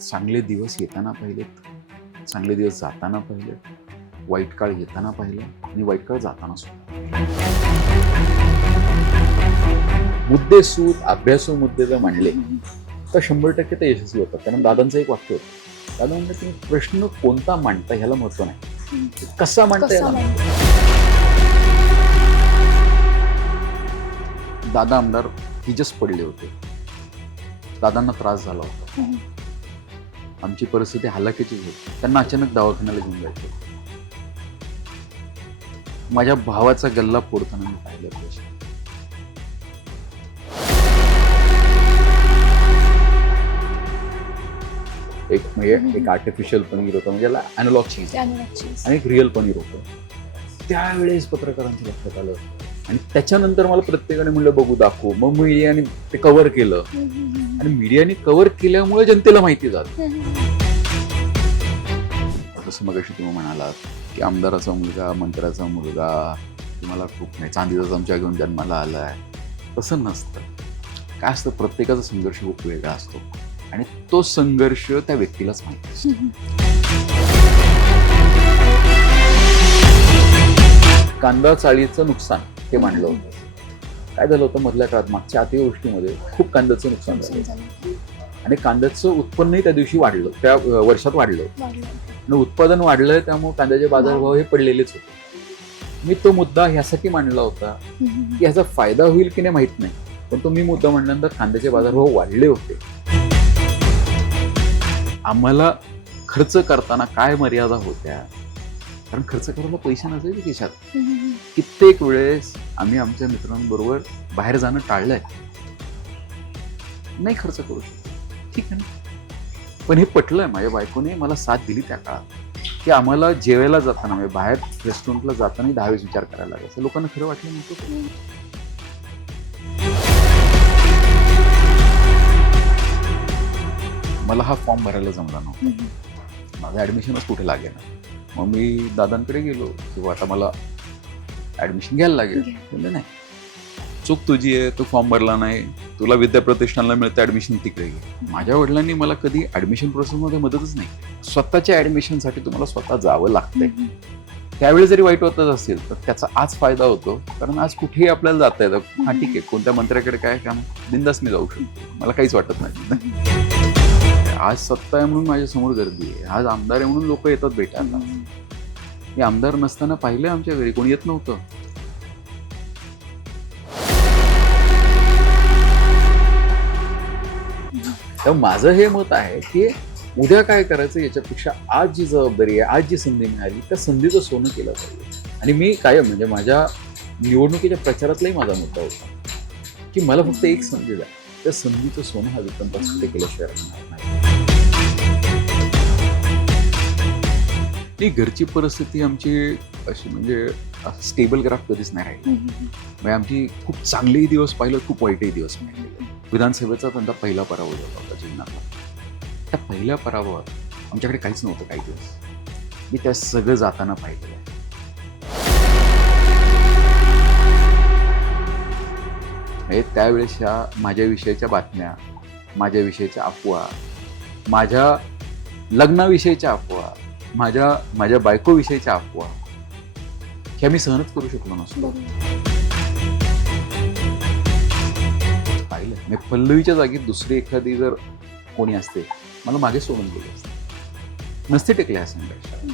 चांगले दिवस येताना पाहिलेत, चांगले दिवस जाताना पाहिलेत, वाईट काळ येताना पाहिलं आणि वाईट काळ जाताना सुद्धा. मुद्देसूद अभ्यासू मुद्दे जर मांडले तर 100% ते यशस्वी होतात. कारण दादांचं एक वाक्य होतं, दादा म्हणजे तुम्ही प्रश्न कोणता मांडता ह्याला महत्व नाही, कसा मांडता याला. दादा आमदार हिजस पडले होते, दादांना त्रास झाला होता, आमची परिस्थिती हलाखीची होती, त्यांना अचानक दवाखान्याला घेऊन जायचं. माझ्या भावाचा गल्ला फोडताना मी पाहिलं पैसे. एक म्हणजे एक आर्टिफिशियल पनीर होतं, म्हणजे अॅनालॉग चीज, आणि एक रिअल पनीर होतं. त्यावेळेस पत्रकारांच्या लक्षात आलं आणि त्याच्यानंतर मला प्रत्येकाने म्हणलं बघू दाखवू. मग मीडियाने ते कव्हर केलं आणि मीडियाने कव्हर केल्यामुळे जनतेला माहिती झालं. जसं मगाशी तुम्ही म्हणालात की आमदाराचा मुलगा, मंत्र्याचा मुलगा तुम्हाला खूप नाही, चांदीचा चमचा घेऊन जन्माला आलाय, तसं नसतं. काय असतं, प्रत्येकाचा संघर्ष खूप वेगळा असतो आणि तो संघर्ष त्या व्यक्तीलाच माहिती असतो. कांदा चाळीचं नुकसान ते मांडलं होतं. काय झालं होतं, मधल्या काळात मागच्या अतिवृष्टीमध्ये खूप कांद्याचं नुकसान झालं आणि कांद्याचं उत्पन्नही त्या दिवशी वाढलं, त्या वर्षात वाढलं आणि उत्पादन वाढलंय, त्यामुळे कांद्याचे बाजारभाव हे पडलेलेच होते. मी तो मुद्दा ह्यासाठी मांडला होता की ह्याचा फायदा होईल की नाही माहित नाही, पण तो मी मुद्दा मांडल्यानंतर कांद्याचे बाजारभाव वाढले होते. आम्हाला खर्च करताना काय मर्यादा होत्या, कारण खर्च करायला पैसे नसायचे खिशात. कित्येक वेळेस आम्ही आमच्या मित्रांबरोबर बाहेर जाणं टाळलंय, नाही खर्च करू शकतो, ठीक आहे ना. पण हे पटलंय, माझ्या बायकोने मला साथ दिली त्या काळात की आम्हाला जेवायला जाताना, म्हणजे बाहेर रेस्टॉरंटला जाताना 10 वेळेस विचार करायला लागायचा. लोकांना खरं वाटलं नव्हतं. मला हा फॉर्म भरायला जमला नव्हता, माझं ऍडमिशनच कुठे लागेल ना. मग मी दादांकडे गेलो किंवा आता मला ऍडमिशन घ्यायला लागेल. म्हणजे नाही, चूक तुझी आहे, तू फॉर्म भरला नाही, तुला विद्याप्रतिष्ठानला मिळतं ऍडमिशन, तिकडे घे. माझ्या वडिलांनी मला कधी ऍडमिशन प्रोसेसमध्ये मदतच नाही. स्वतःच्या ऍडमिशनसाठी तुम्हाला स्वतः जावं लागतंय. त्यावेळी जरी वाईट वाटत असेल तर त्याचा आज फायदा होतो, कारण आज कुठेही आपल्याला जाता येतं. हा ठीक आहे, कोणत्या मंत्र्याकडे काय काम, बिंदास मी जाऊ शकतो, मला काहीच वाटत नाही. आज सत्ता आहे म्हणून माझ्या समोर गर्दी आहे, आज आमदार आहे म्हणून लोक येतात भेटायला. मी आमदार नसताना पाहिलं आमच्या घरी कोणी येत नव्हतं. तर माझं हे मत आहे की उद्या काय करायचं याच्यापेक्षा आज जी जबाबदारी आहे, आज जी संधी मिळाली, त्या संधीचं सोनं केलं पाहिजे. आणि मी कायम, म्हणजे माझ्या निवडणुकीच्या प्रचारातलाही माझा मुद्दा होता की मला फक्त एक संधी द्या, त्या संधीचं सोनं हा विक्रम पासुटे केल्याशिवाय राहणार नाही. ती घरची परिस्थिती आमची अशी म्हणजे स्टेबल ग्राफ कधीच नाही राहिली. म्हणजे आमची खूप चांगलेही दिवस पाहिलं, खूप वाईटही दिवस पाहिले. विधानसभेचा त्यांचा पहिला पराभव झाला होता जीवनातला. त्या पहिल्या पराभवात आमच्याकडे काहीच नव्हतं काही दिवस. मी त्या सगळं जाताना पाहिलेलं आहे. म्हणजे त्यावेळेसच्या माझ्याविषयीच्या बातम्या, माझ्याविषयीच्या अफवा, माझ्या लग्नाविषयीच्या अफवा, माझ्या बायकोविषयीच्या अफवा, ह्या मी सहनच करू शकलो नसतो. पाहिलं मी पल्लवीच्या जागी दुसरी एखादी जर कोणी असते, मला मागे सोडून गेले असते, नसते टेकले ह्या संघर्षात.